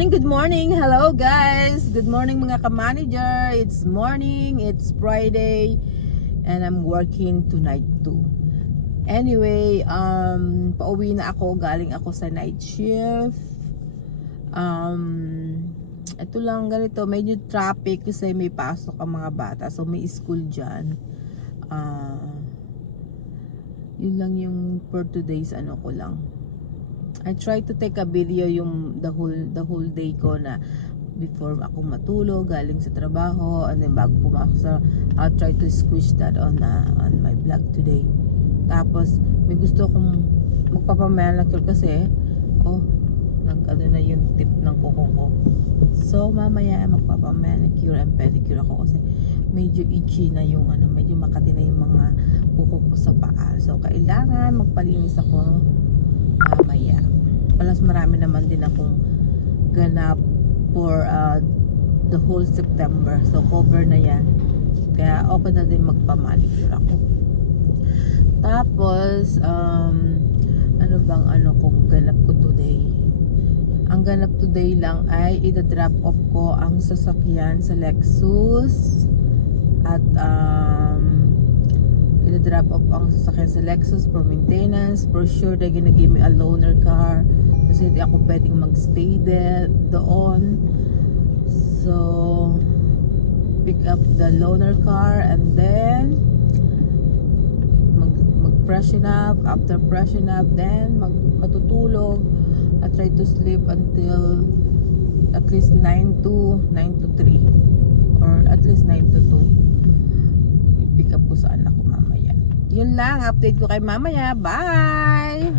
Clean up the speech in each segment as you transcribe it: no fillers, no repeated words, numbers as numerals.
Good morning. Hello guys. Good morning mga ka-manager. It's morning, it's Friday, and I'm working tonight too. Anyway, pauwi na ako. Galing ako sa night shift. Ito lang ganito, medyo traffic kasi may pasok ang mga bata. So may school dyan. Yun lang yung for today's ano ko lang. I try to take a video yung the whole day ko na before ako matulog, galing sa trabaho, and then bago pumasok sa, I'll try to squish that on my vlog today. Tapos may gusto akong magpapamanicure kasi nag-ano na yung tip ng kuko ko. So mamaya magpapamanicure and pedicure ako kasi medyo itchy na yung medyo makati na yung mga kuko ko sa paa. So kailangan magpalinis ako mamaya. Plus marami naman din akong ganap for the whole September. So cover na yan. Kaya okay na din magpamanicure ako. Tapos ano bang kung ganap ko today? Ang ganap today lang ay i-drop off ko ang sasakyan sa Lexus at i-drop off ang sasakyan sa Lexus for maintenance. For sure they're gonna give me a loaner car kasi hindi ako pwedeng magstay doon. So pick up the loaner car and then mag freshen up. After freshen up, then matutulog. I try to sleep until at least 9 to 3 or at least 9 to 2. I-pick up ko sa anak ko mamaya. Yun lang, update ko kay mamaya. Bye!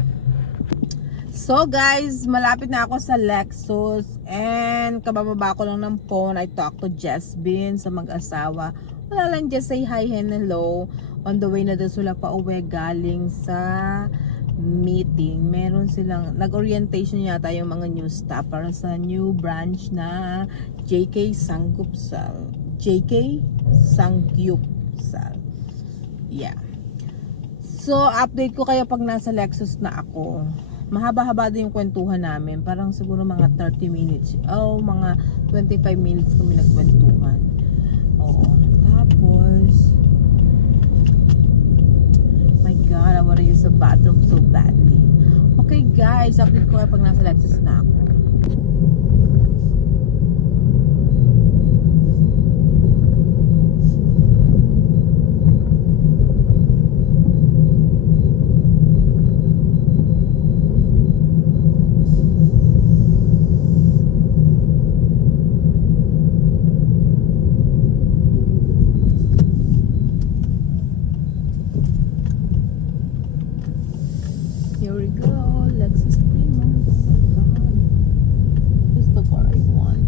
So guys, malapit na ako sa Lexus and kabababa ko lang ng phone. I talked to Jasmine sa mag-asawa. Wala lang, just say hi and hello. On the way na doon sila pa uwi galing sa meeting. Meron silang nag-orientation yata yung mga new staff para sa new branch na JK Sanggupsal. JK Sanggupsal. Yeah. So, update ko kayo pag nasa Lexus na ako. Mahaba-haba din yung kwentuhan namin. Parang siguro mga 30 minutes. Mga 25 minutes kami nagkwentuhan. Oo. Tapos, my God, I wanna use the bathroom so badly. Okay guys, update ko kayo pag nasa Lexus na ako. Here we go, Lexus Prima. Oh my God, this is the car I want.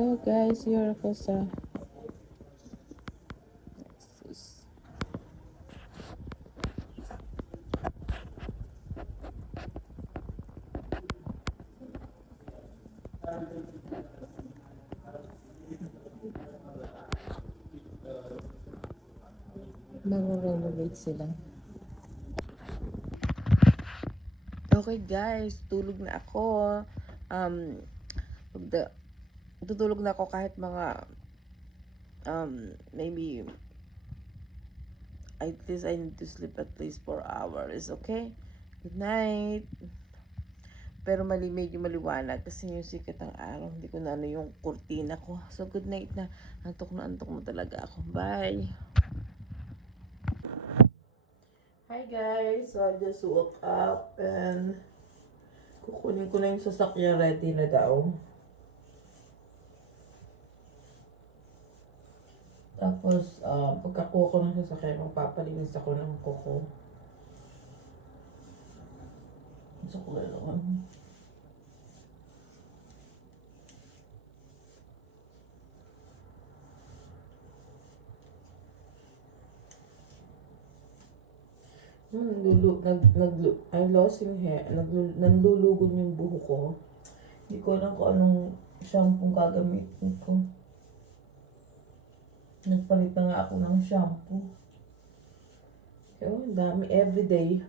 So guys, here ako sa Lexus. Mag-renovate sila. Okay guys, tulog na ako. Tutulog na ako kahit mga maybe at least I need to sleep at least 4 hours, okay? Good night. Pero medyo maliwanag kasi yung sikat ng araw, hindi ko na yung kurtina ko. So good night na. Antok na antok mo talaga ako. Bye. Hi guys, so I just woke up and kukunin ko na yung sasakyan, ready na daw. Tapos, pagkakuha ko ng sasakyan, magpapalinis ako ng kuko. Sa kulay lang. I lost yung hair. Nanlulugod yung buhok ko. Hindi ko alam kung anong shampoo gagamitin ko. Nagpalit na nga ako ng shampoo. Kaya ang dami everyday.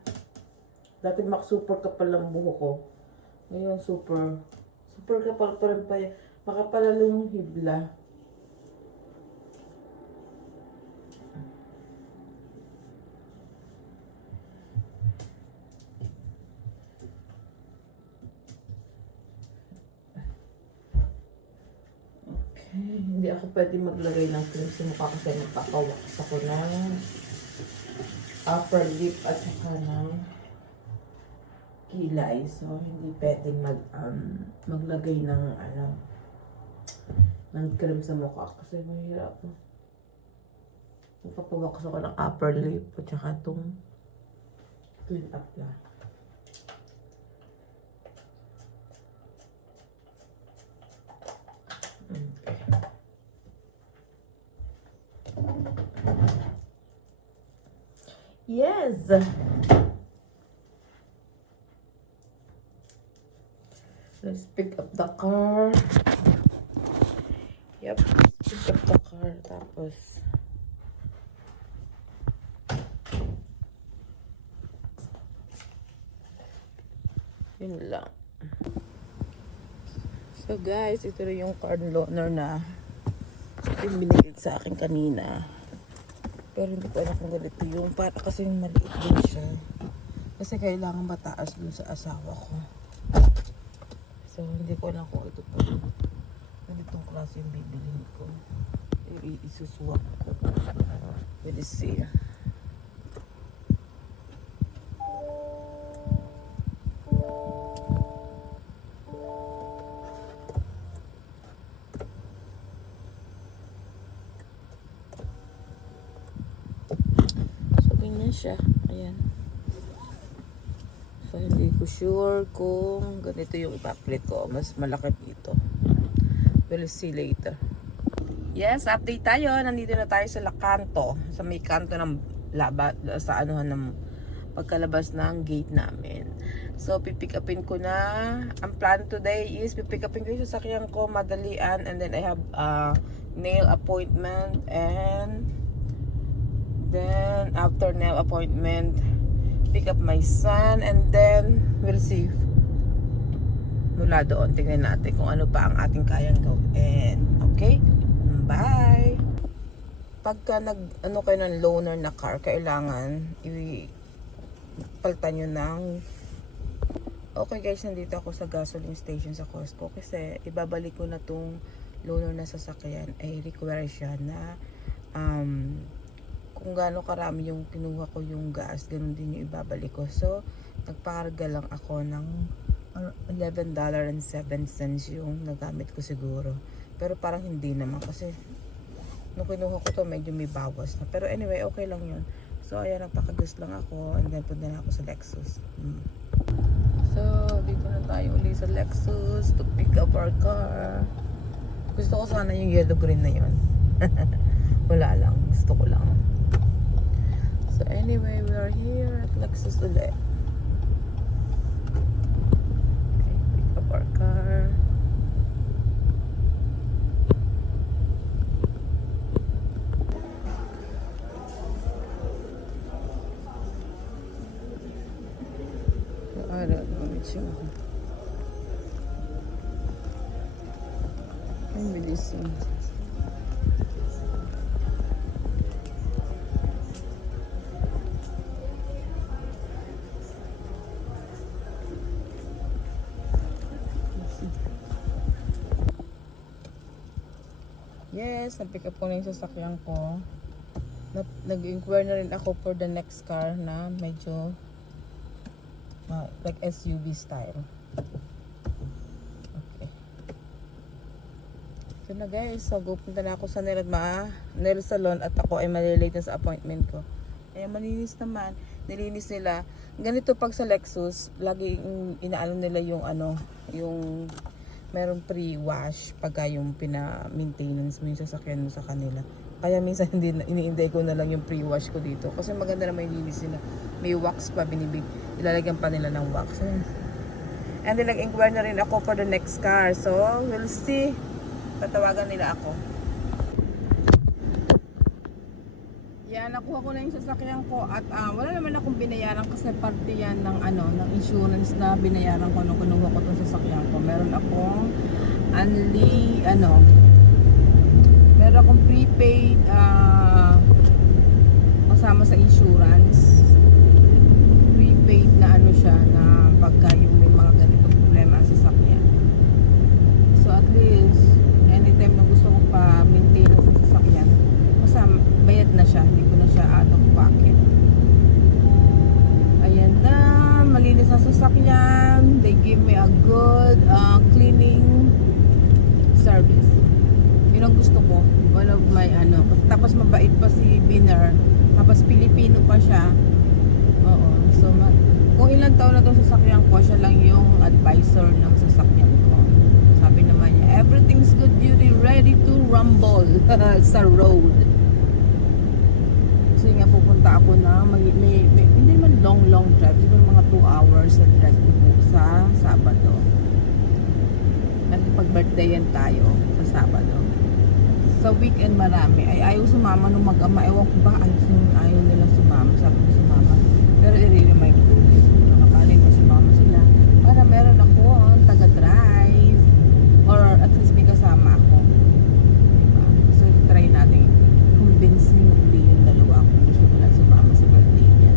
Dati super kapal ang buhok ko. Ngayon super kapal pa rin pa. Makapalalo yung hibla. Hindi ako pwede maglagay ng cream sa mukha kasi magpapawakas ako ng upper lip at saka ng kilay. So, hindi pwede maglagay ng ng cream sa mukha kasi mahirap. Magpapawakas ako ng upper lip at saka itong clean up lang. Yes. Let's pick up the car. Yep, pick up the car. Tapos yun lang. So guys, ito rin yung card loaner na binigay sa akin kanina. Pero hindi ko alam kung ganito yung para kasi yung maliit din siya. Kasi kailangan mataas dun sa asawa ko. So hindi ko alam kung ito po ganitong klase yung bibilhin ko. Isuswap ko. Pwede siya. Siya. Ayan. So, hindi ko sure kung ganito yung ipapalit ko. Mas malaki dito. We'll see later. Yes, update tayo. Nandito na tayo sa Lacanto. Sa may kanto ng sa anuhan ng pagkalabas ng gate namin. So, pipick upin ko na. Ang plan today is pipick upin ko yung sasakyan ko madalian. And then I have a nail appointment and then after nail appointment pick up my son and then we'll see mula doon tingnan natin kung ano pa ang ating kayang gawin. Okay, bye. Pagka ano kayo ng loaner na car, kailangan ipaltan nyo ng okay guys, nandito ako sa gasoline station sa Costco kasi ibabalik ko na tong loaner na sasakyan. Ay require siya na kung gaano karami yung kinuha ko yung gas, ganun din yung ibabalik ko. So, nagpakarga lang ako ng $11.07 yung nagamit ko siguro. Pero parang hindi naman kasi nung kinuha ko to medyo may bawas na. Pero anyway, okay lang yun. So, ayan, nagpakagas lang ako and then punta na ako sa Lexus. So, dito na tayo uli sa Lexus to pick up our car. Gusto ko sana yung yellow-green na yun. Wala lang. Gusto ko lang. So anyway, we are here at Lexus ulit. Okay, pick up our car. So, I don't know which one. Maybe this one. Yes, na-pick up ko na yung sasakyan ko. Nag-inquire na rin ako for the next car na medyo like SUV style. Okay. So Ito na guys, so pupunta na ako sa nail salon at ako ay malilate na sa appointment ko. Ayan, malinis naman. Nilinis nila. Ganito pag sa Lexus, lagi inaano nila yung yung meron pre-wash pagka yung pina-maintenance mo yung sasakyan mo sa kanila. Kaya minsan iniintay ko na lang yung pre-wash ko dito. Kasi maganda naman yung linis nila. May wax pa, ilalagyan pa nila ng wax. And then nag-inquire na rin ako for the next car. So, we'll see. Tatawagan nila ako. Yan, nakuha ko na yung sasakyan ko at wala naman akong binayaran kasi parte yan ng ng insurance na binayaran ko nung kinuha ko tong sasakyan ko. Meron akong meron akong prepaid kasama sa insurance. Prepaid na siya na pagka yung may mga ganito problema sa sasakyan. So at least anytime na gusto kong pa-maintain sa sasakyan, basta bayad na siya, hindi ko na siya out of pocket. Ayan na, malinis ang sasakyan. They give me a good cleaning service. Yun ang gusto ko. One of my tapos mabait pa si Biner. Tapos Pilipino pa siya. Oo. So kung ilang taon na itong sasakyan ko, siya lang yung advisor ng sasakyan ko. Sabi naman niya, everything's good, beauty, ready to rumble sa road. Kasi nga pupunta ako na hindi naman long drive, siguro mga 2 hours na drive ko sa Sabado. Nagpag-birthdayan tayo sa Sabado. Sa weekend marami. Ay ayaw sumama nung mag-ama. Ewan ko ba, ayaw nila sumama. Sabi ko sumama. Pero i-remind ko. Nakakaling ko sumama sila. Para meron ako taga-drive. Or at least may kasama ako. Diba? So try natin convincing hindi yung dalawa kung gusto ko lang sumama sa birthday niya.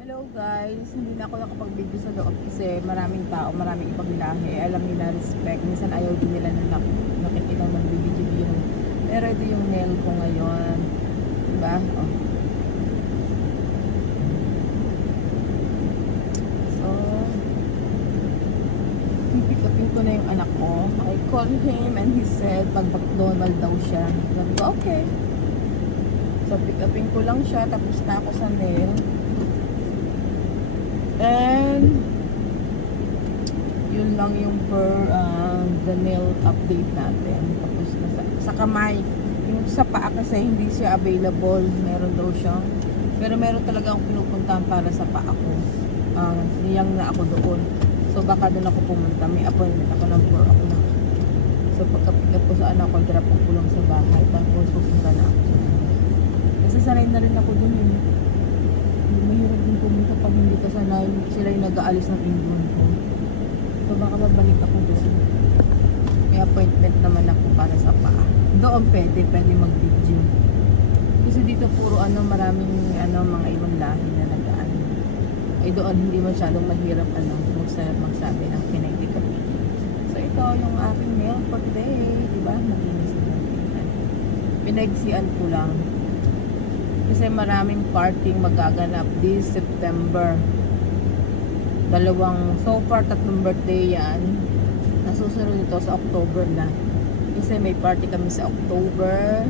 Hello guys, hindi na ako nakapag-video sa loob kasi maraming tao, maraming ibang lahi. Alam nila respect. Minsan ayaw din nila na nakikita ng video. Pero ito yung nail ko ngayon. Diba? Oh. So, pick-upin ko na yung anak ko. I called him and he said pag McDonald daw siya. Sabi ko, okay. So, pick-upin ko lang siya. Tapos na ako sa nail. And yun lang yung the nail update natin. Tapos sa kamay, yung sa paa kasi hindi siya available, meron daw siya, pero meron talaga akong pinupuntahan para sa paa ko. Niyang na ako doon, so baka doon ako pumunta, may appointment ako ng 4 o'clock. So pagka-pick up ko sa anak ko, drop ko lang sa bahay, tapos pupunta na ako. Kasi sanay na rin ako doon yun. Mahirap din pumunta pag hindi ka sanay, sila yung nag-aalis ng indoor ko. So baka mabalik ako doon. May appointment naman ako para sa paa. Doon pwede mag-video. Kasi dito puro maraming mga ibang lahi na nag-ano. Ay doon hindi masyadong mahirap magsabi ng pinag-pick-up. So ito yung aking nail for today. Diba? Makinis na natin. Pinagsian ko lang. Kasi maraming parting magaganap this September. So far 3 birthday yan. Nasusunod ito sa October na. Kasi may party kami sa October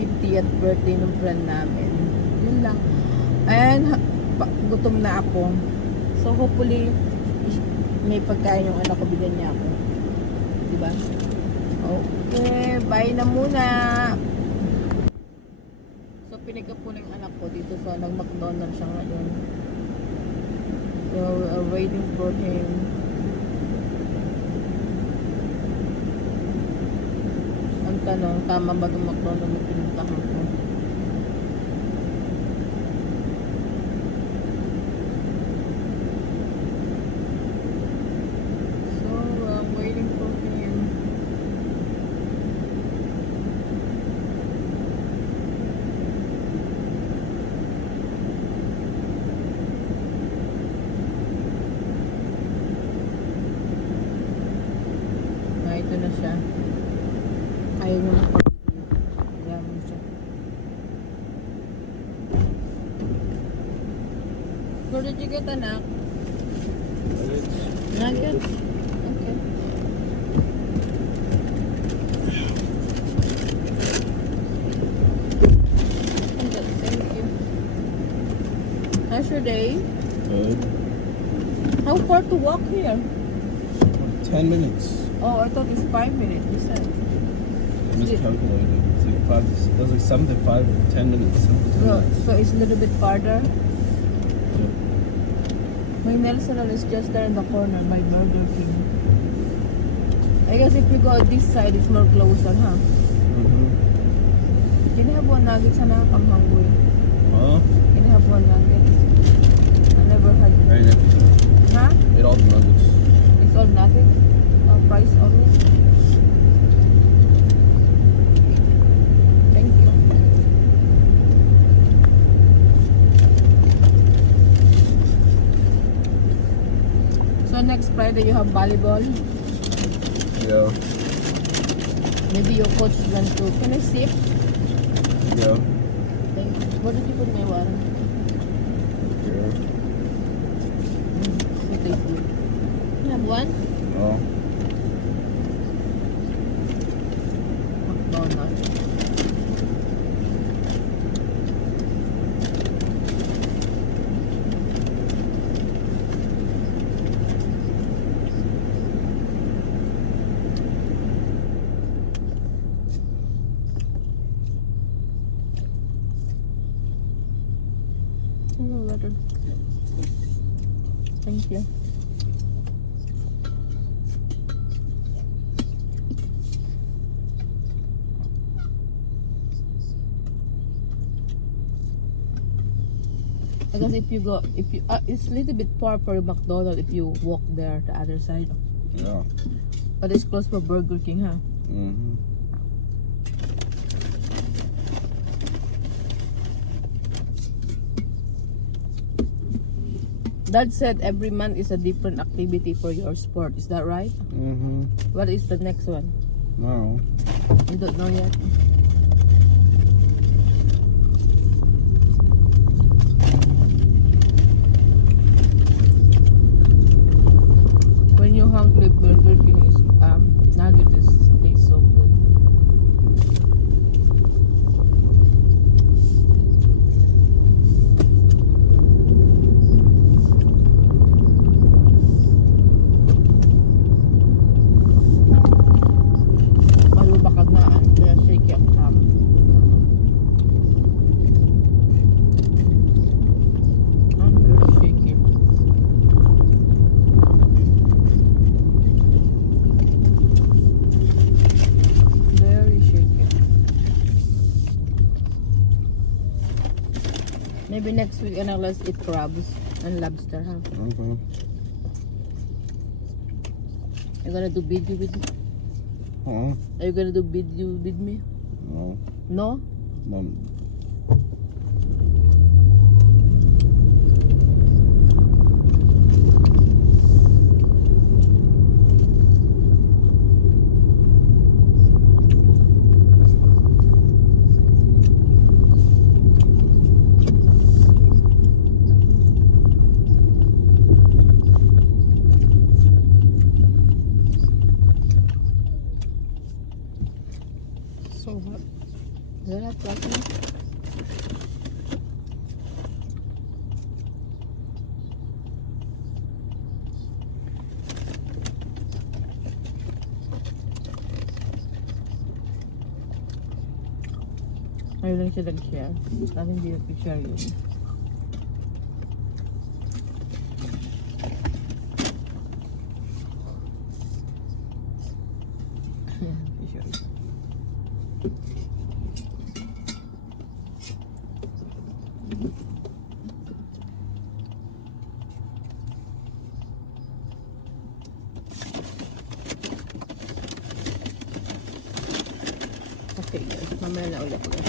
50th birthday ng friend namin. Yun lang. And gutom na ako. So hopefully may pagkain yung anak ko, bigyan niya ako. Diba? Okay, bye na muna. So pinig up ko na yung anak ko dito sa nag-McDonald's siya ngayon. So we are waiting for him. Ang tanong, tama ba itong McDonald's na pinuntahan ko? So I'm waiting for him. Ito na siya. Ayaw niya magpag-video. Ayaw mo siya. did you get, anak? Nuggets. Nuggets? Okay. Thank you. How's your day? Good. How far to walk here? 10 minutes. Oh, I thought it's 5 minutes. You said. Miscalculated. It's like 5. It was like 7 to 5, 10 minutes. 7 to 10 So, minutes. so it's a little bit farther. Yep. My Nelson is just there in the corner by Burger King. I guess if we go this side, it's more closer, huh? Mm-hmm. Can you have one nugget, sana? I'm hungry. Huh? Can you have one nugget? I never had. Right next. Huh? Ate all the nuggets. It's all nuggets? Price only? Thank you. So next Friday you have volleyball. Yeah. Maybe your coach is going to. Can I sip? Yeah. Thank you. What did you put in my water? Here. So tasty. You have one? Oh. McDonald's. Hello, water. Thank you. Because if you go, it's a little bit far for McDonald's if you walk there, the other side. Yeah. But it's close for Burger King, huh? Mm-hmm. Dad said every month is a different activity for your sport. Is that right? Mm-hmm. What is the next one? No. You don't know yet? When you're hungry, Burger King is nugget is tastes so good. Malubakag na kaya shake yung I'm very shaky. Very shaky. Maybe next week and let's eat crabs and lobster, huh? Okay. You gonna do video with me? Huh? Are you gonna do video with me? No. No? Mom. So hot. Is that hot plastic? Ayun lang siya nag-share. Tapos hindi nag-share yun. Ayan, i-share. Okay guys, mamaya na ulit guys.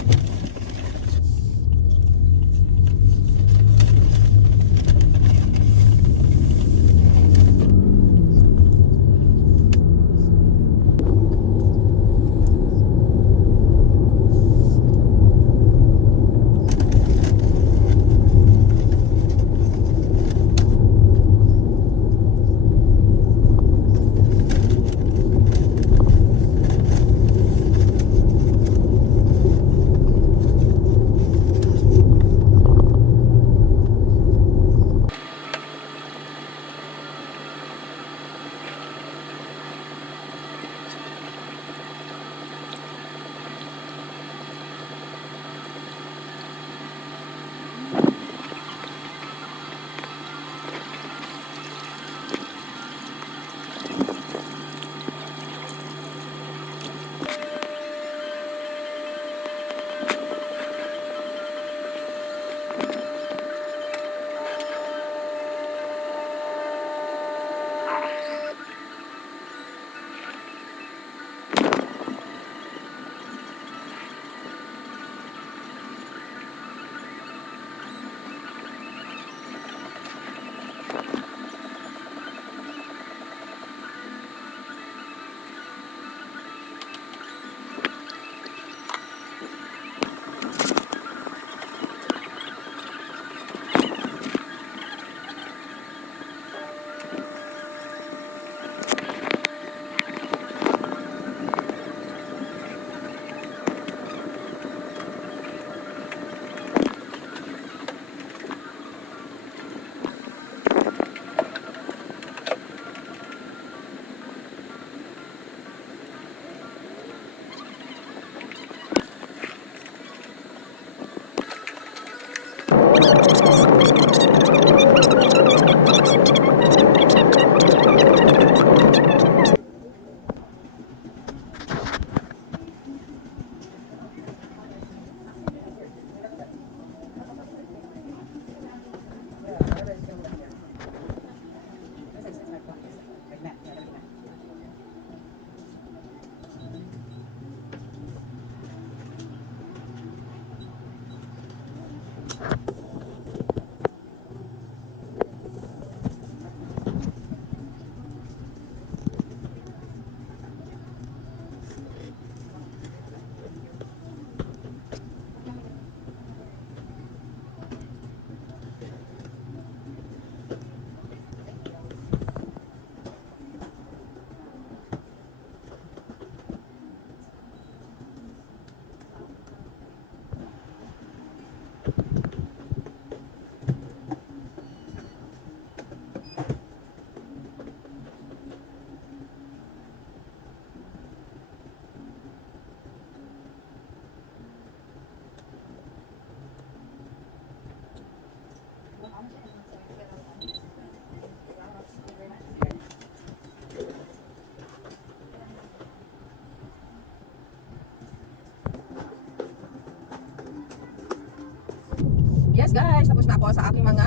guys, tapos na ako sa aking mga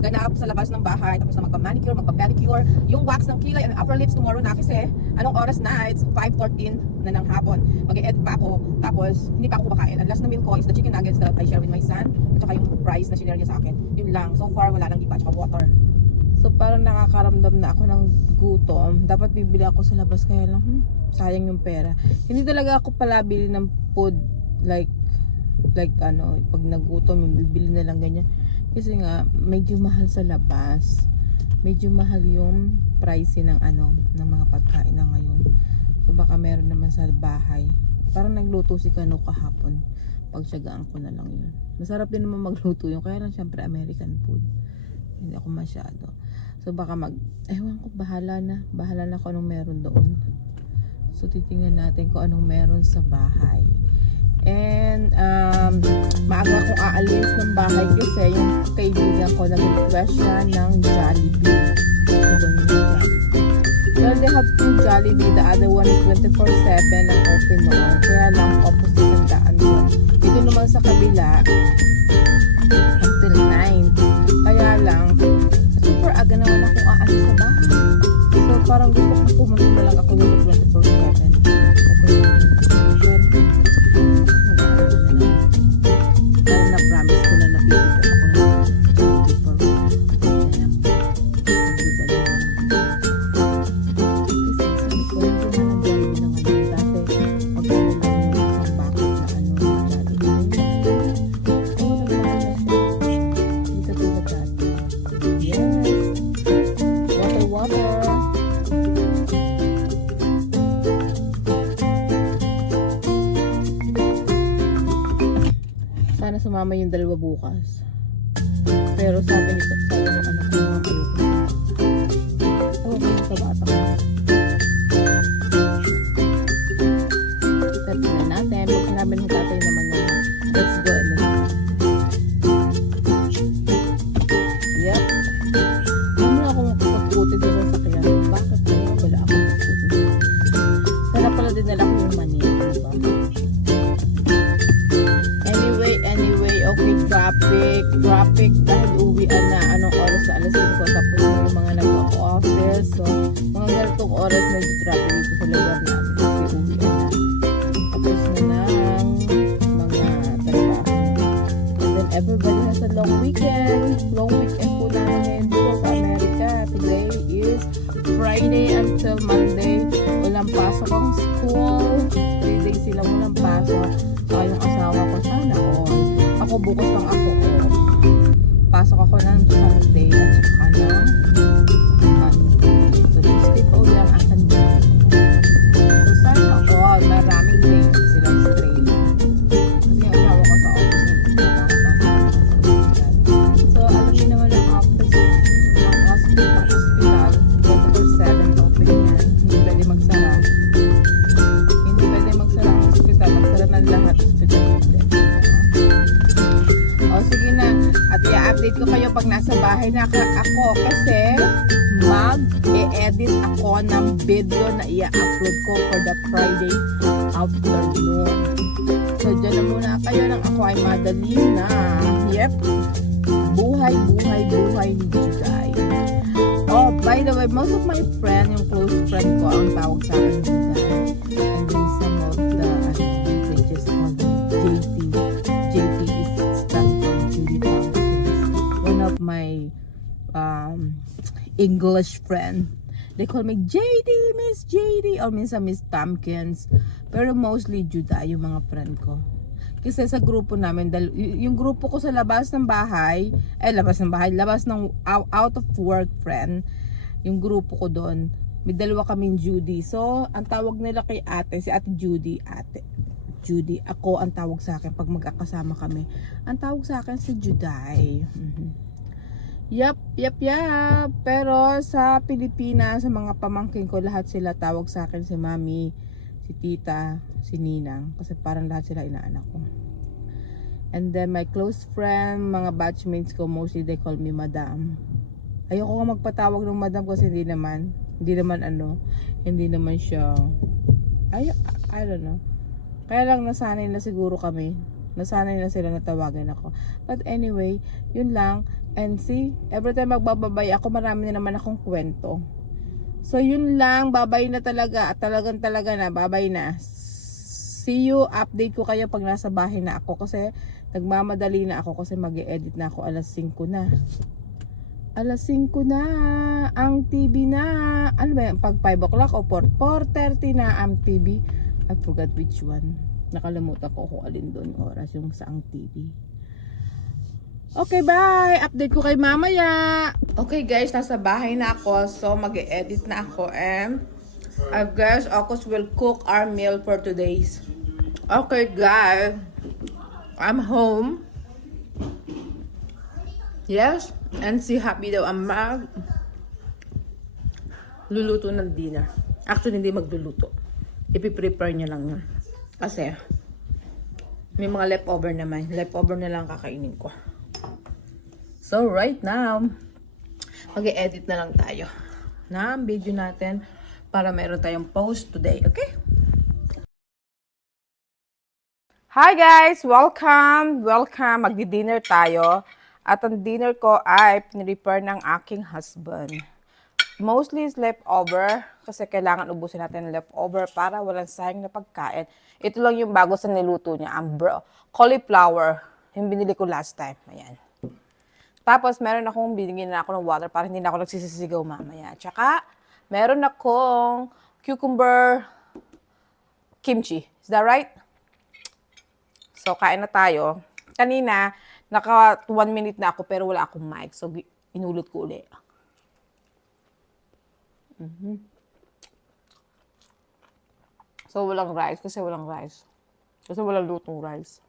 ganap sa labas ng bahay. Tapos na magpa-manicure, magpa-pedicure. Yung wax ng kilay and upper lips tomorrow na kasi anong oras na? It's 5:14 na ng hapon. Mag-e-edit pa ako. Tapos hindi pa ako kumakain. Ang last na meal ko is the chicken nuggets that I share with my son. At saka yung fries na sinare niya sa akin. Yun lang. So far wala nang iba. At saka water. So parang nakakaramdam na ako ng gutom. Dapat bibili ako sa labas kaya lang sayang yung pera. Hindi talaga ako pala bili ng food like ano, pag nagutom yung bibili na lang ganyan. Kasi nga medyo mahal sa labas. Medyo mahal yung price ng ano, ng mga pagkain na ngayon. So baka meron naman sa bahay. Parang nagluto si Kano kahapon. Pagtsagaan ko na lang yun. Masarap din naman magluto yun. Kaya lang syempre American food. Hindi ako masyado. So baka ewan ko, bahala na kung anong meron doon. So titingnan natin kung anong meron sa bahay. And maaga akong aalis ng bahay kasi yung kaibigan ko nag-request siya ng Jollibee. So doon yung Jollibee. Well, they have 2 Jollibee. The other one is 24/7 ang open noon. Kaya lang opposite ng daan doon. Ito naman sa kabila until 9. Kaya lang super aga naman ako aalis sa bahay. So parang gusto kong pumunta na lang ako dito 24/7. Okay. Pero na-promise ko na napipigil ako ng 24/7. Sana sumama yung dalawa bukas. Pero sabi ng anak ko, okay sa bata ko. Itatin na natin. Pag sinabi ng tatay naman na let's go and yep. Huwag mo na akong pagputin sa sasakyan. Bakit kaya wala akong pagputin? Sana pala din nila akong mani. Diba? Anyway, okay, traffic dahil uwian na anong oras na alas 5 tapos na yung mga nag-office. So mga ganitong oras medyo traffic dito sa lugar namin kasi uwian na. Tapos na ng mga trabaho. And then everybody has a long weekend po namin ngayon dito sa Amerika. Today is Friday until Monday. Walang pasok ang school. 3 days sila walang pasok. So yung asawa ko sana all. Ako bukas lang ako off. Pasok ako ng Sunday at saka ng Monday. So Tuesday pa ulit ang asan dito. So sana all. Maraming days silang straight. Kasi yung asawa ko sa office hindi nakakapasok sa hospital. So alam niyo naman ang office, ang hospital 24/7 open yan. Hindi pwede magsara. Hindi pwede magsara ang hospital. Magsara ng lahat hospital. O sige na, at i-update ko kayo pag nasa bahay na ako kasi mag-e-edit ako ng video na i-upload ko for the Friday afternoon. So dyan na muna kayo nang ako ay madali na. Yep, buhay ni Juday. Oh, by the way, most of my friend, yung close friend ko, ang tawag sa akin Juday. And then some of the, they just call me JT. JT is stand for Judy Tompkins. One of my English friend. They call me JD, Miss JD, or minsan Miss Tompkins. Pero mostly Juday yung mga friend ko. Kasi sa grupo namin, yung grupo ko sa labas ng bahay, labas ng out of work friend, yung grupo ko doon, may dalawa kaming Judy. So, ang tawag nila kay ate, si ate Judy, Judy. Ako ang tawag sa akin pag magkakasama kami. Ang tawag sa akin si Juday. Yep. Pero sa Pilipinas, sa mga pamangkin ko, lahat sila tawag sa akin si Mami, si Tita, si Ninang. Kasi parang lahat sila inaanak ko. And then my close friend, mga batchmates ko, mostly they call me Madam. Ayoko nga magpatawag ng Madam kasi hindi naman siya, I don't know. Kaya lang nasanay na siguro kami Nasanay na sila na tawagan ako. But anyway, yun lang. And see, every time magbababay ako, marami na naman akong kwento. So yun lang, babay na talaga. At talaga na, babay na. See you, update ko kayo pag nasa bahay na ako. Kasi nagmamadali na ako kasi mag-e-edit na ako alas 5 na. Alas 5 na, ang TV na. Ano ba yan? Pag 5 o'clock o 4:30 na ang TV. I forgot which one. Nakalimutan ko kung alin doon oras yung saang TV. Okay, bye! Update ko kay mamaya. Okay guys, nasa bahay na ako. So, mag-e-edit na ako. And I guess August will cook our meal for today's. Okay guys, I'm home. Yes, and si Happy daw ang luluto ng dinner. Actually, hindi magluluto. Ipiprepare niya lang yun. Kasi, may mga leftover naman. Leftover na lang kakainin ko. So, right now, mag-e-edit na lang tayo ng video natin para meron tayong post today. Okay? Hi guys! Welcome! Welcome! Magdi-dinner tayo. At ang dinner ko ay pinrepare ng aking husband. Mostly is leftover kasi kailangan ubusin natin ng leftover para walang sayang na pagkain. Ito lang yung bago sa niluto niya, ang cauliflower. Yung binili ko last time. Ayan. Tapos meron akong binigyan na ako ng water para hindi na ako nagsisisigaw mamaya. Tsaka meron akong cucumber kimchi. Is that right? So kain na tayo. Kanina, naka 1 minute na ako pero wala akong mic. So inulot ko ulit. So walang rice kasi walang rice. Kasi walang lutong rice.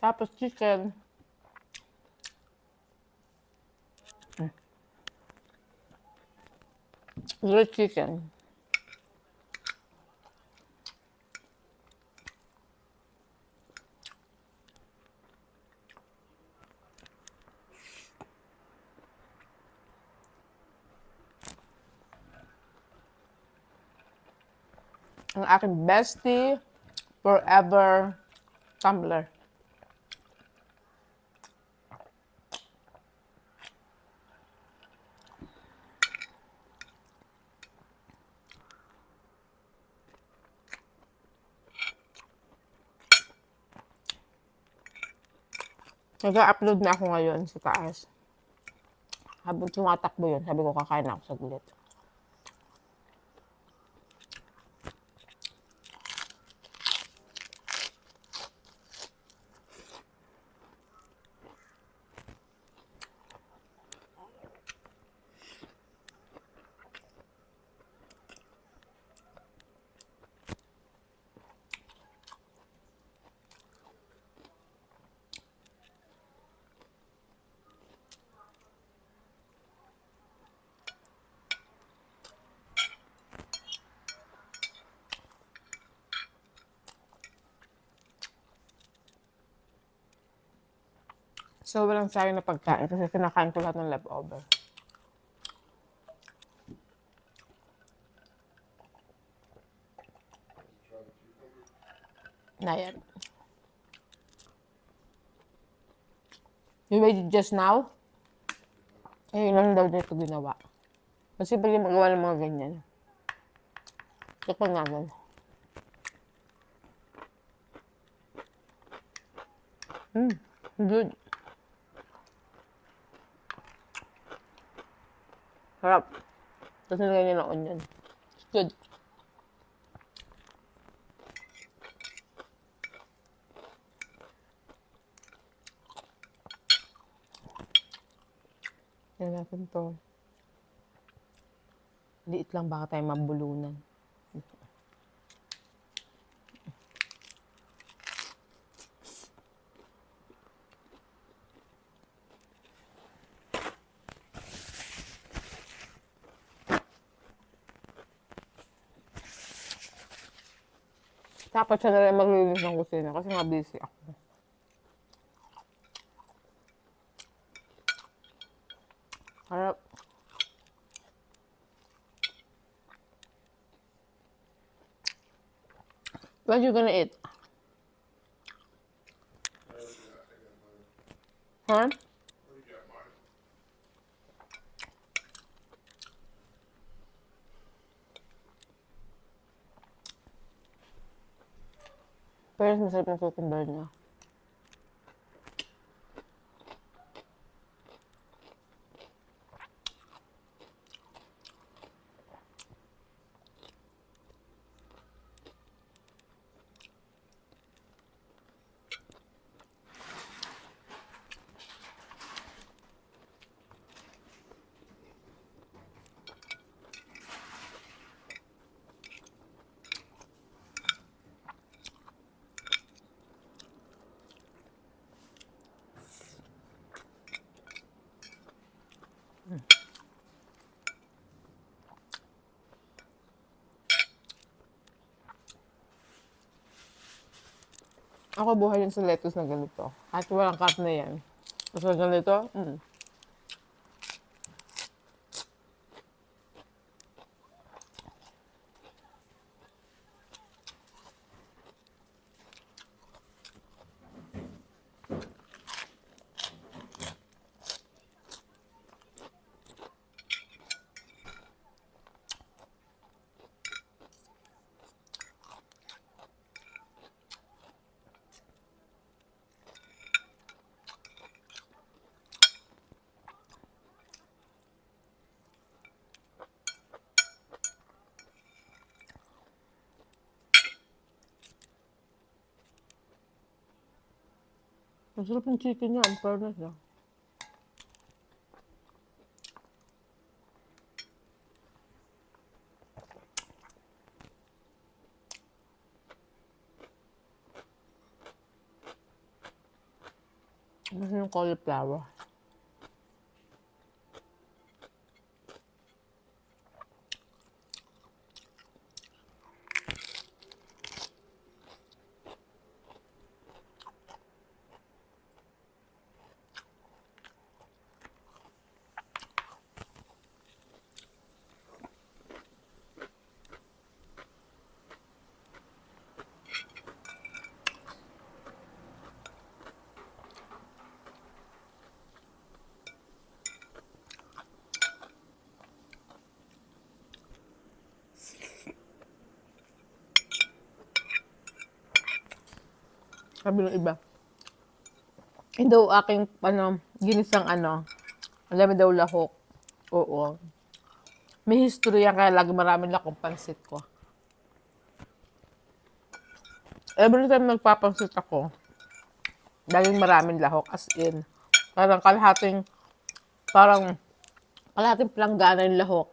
Tapos chicken. Grilled chicken. Ang aking bestie forever tumbler. Nag-upload na ako ngayon sa taas. Habang tumatakbo yun, sabi ko kakain na ako saglit. So, walang sayang na pagkain kasi kinakain ko lahat ng leftover. Not yet. You made it just now? Eh, ilan daw dito ginawa. Kasi pag yung magawa ng mga ganyan. Tikman natin. Good. Harap. Tapos nilagay niya ng onion. It's good. Yan natin to. Liit lang baka tayo mabulunan. Dapat siya na rin maglinis ng kusina kasi nga busy ako. Harap. What you gonna eat? Huh? Pero masarap ng cucumber niya. Ako buhay yun sa lettuce na ganito. At walang karne yan. Kasi ganito, masarap yung chicken niya. Ang fairness niya. Mas yung cauliflower. Sabi ng iba. Ito aking ginisang ang dami daw lahok. Oo. May history yan kaya lagi maraming lakong pansit ko. Every time nagpapansit ako, laging maraming lahok. As in, kalahating planggana yung lahok.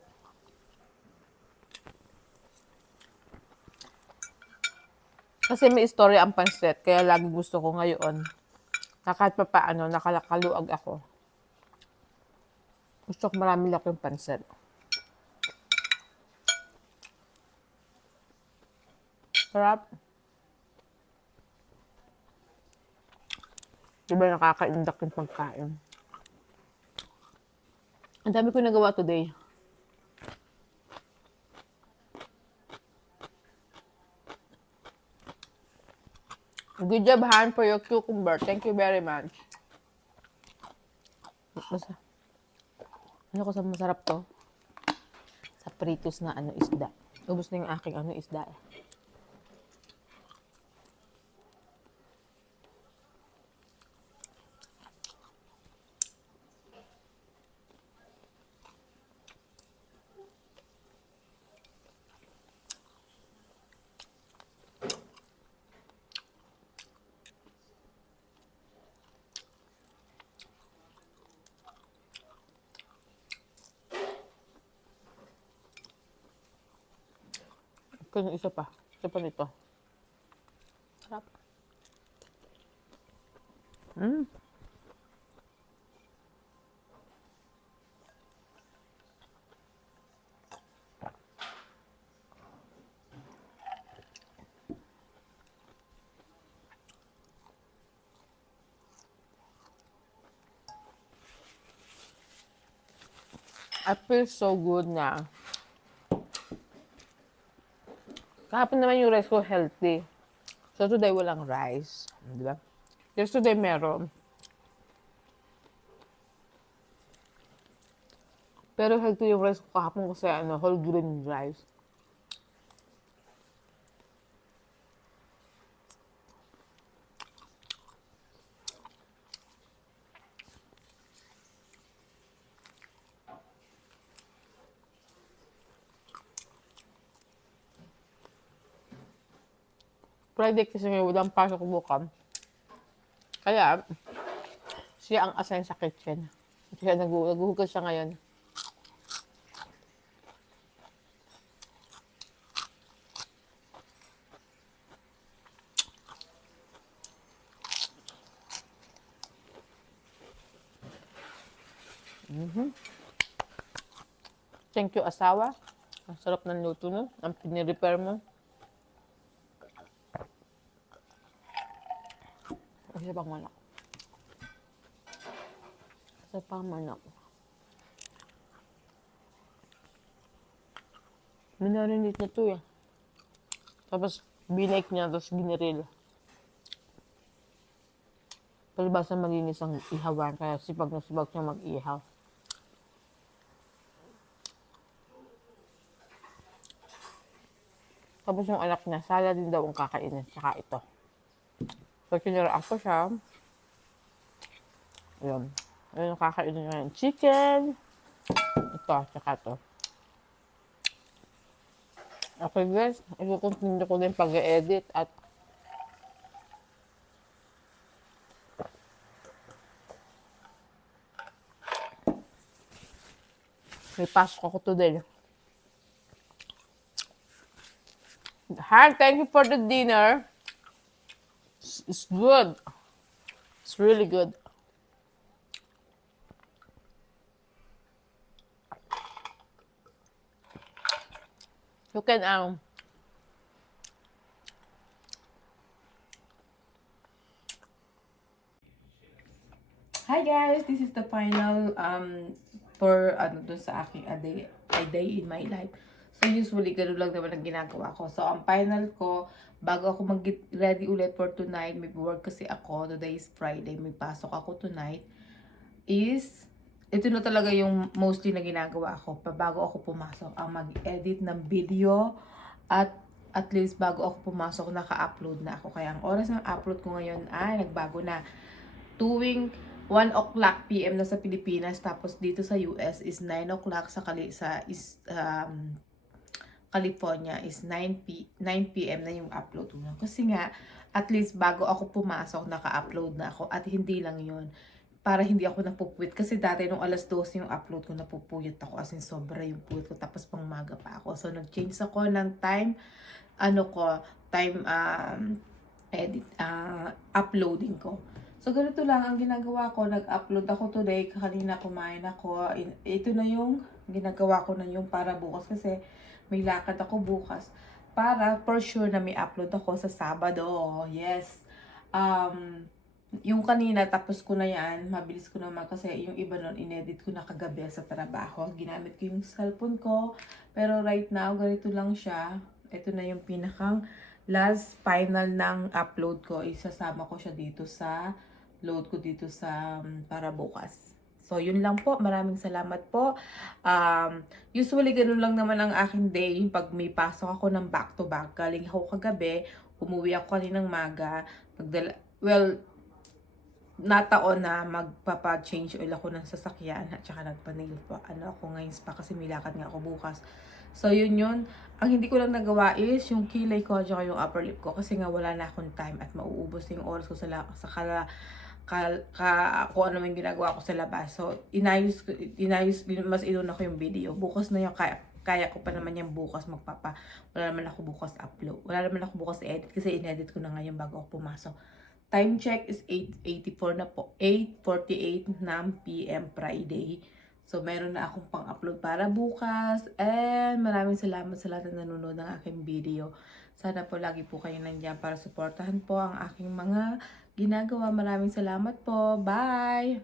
Kasi may istorya ang pansit, kaya lagi gusto ko ngayon na kahit pa paano, nakalakaluag ako. Gusto ko maraming laki yung pansit. Sarap. Diba nakakaindak yung pagkain? Ang dami ko nagawa today. Good job, Han, for your cucumber. Thank you very much. Ano ko sa masarap to? Sa pritos na isda. Ubus na yung aking isda eh. Kaya isa pa. Isa pa nito. Sarap. I feel so good na. Kahapon naman yung rice ko healthy. So today walang rice. Di ba? Yesterday meron. Pero healthy yung rice ko kahapon kasi whole grain rice. Friday kasi ngayon walang pasok bukas. Kaya, siya ang assign sa kitchen. Kaya naghuhugas siya ngayon. Thank you, asawa. Ang sarap ng luto mo. Ang pinirepare mo. Isa pang manok. Isa pang manok. Minarinate niya to eh. Tapos, binake niya, tapos giniril. Palibasa malinis ang ihawan, kaya sipag na sipag siya mag-ihaw. Tapos yung anak niya, salad din daw ang kakainin, tsaka ito. So, kinuraan ko siya. Ayan. Ayan yung kakainin niya yung chicken. Ito, tsaka ito. Okay guys, i-continue ko din pag-edit at may pasok ako today. Hi, thank you for the dinner. It's good. It's really good. You can Hi guys, this is the final for dun sa aking a day in my life. So usually gano'n lang naman ang ginagawa ko. So ang final ko, bago ako mag-get ready ulit for tonight, may work kasi ako, today is Friday, may pasok ako tonight, is ito na talaga yung mostly na ginagawa ko bago ako pumasok, ang mag-edit ng video at least bago ako pumasok naka-upload na ako. Kaya ang oras ng upload ko ngayon ay nagbago na. Tuwing 1 o'clock PM na sa Pilipinas, tapos dito sa US is 9 o'clock California is 9 PM na yung upload ko. Kasi nga, at least bago ako pumasok, naka-upload na ako. At hindi lang yun, para hindi ako napupuyat. Kasi dati nung alas 12 yung upload ko, napupuyat ako. As in, sobra yung puyat ko. Tapos pang maga pa ako. So, nag-change ako ng time, uploading ko. So, ganito lang ang ginagawa ko. Nag-upload ako today. Kanina kumain ako. Ito na yung ginagawa ko na yung para bukas. Kasi may lakad ako bukas. Para for sure na may upload ako sa Sabado. Yes. Yung kanina, tapos ko na yan. Mabilis ko naman kasi yung iba nun, inedit ko na kagabi sa trabaho. Ginamit ko yung cellphone ko. Pero right now, ganito lang siya. Ito na yung pinakang last final ng upload ko. Isasama ko siya dito sa load ko dito sa para bukas. So, yun lang po. Maraming salamat po. Usually, ganun lang naman ang aking day. Pag may pasok ako ng back-to-back, galing ako kagabi, umuwi ako kaninang maga, nataon na magpapa-change oil ako ng sasakyan at saka nagpa-nail pa. Ako ngayon pa kasi may lakad nga ako bukas. So, yun. Ang hindi ko lang nagawa is yung kilay ko at yung upper lip ko kasi nga wala na akong time at mauubos yung oras ko kung ano man ginagawa ko sa labas. So, inayos, mas inuna ko yung video. Bukas na yung kaya ko pa naman yung bukas wala naman ako bukas upload. Wala naman ako bukas edit kasi inedit ko na ngayon bago ako pumasok. Time check is 8:84 na po. 8:48 ng PM Friday. So, meron na akong pang-upload para bukas. And maraming salamat sa lahat na nanonood ng aking video. Sana po lagi po kayo nandiyan para suportahan po ang aking mga ginagawa. Maraming salamat po. Bye!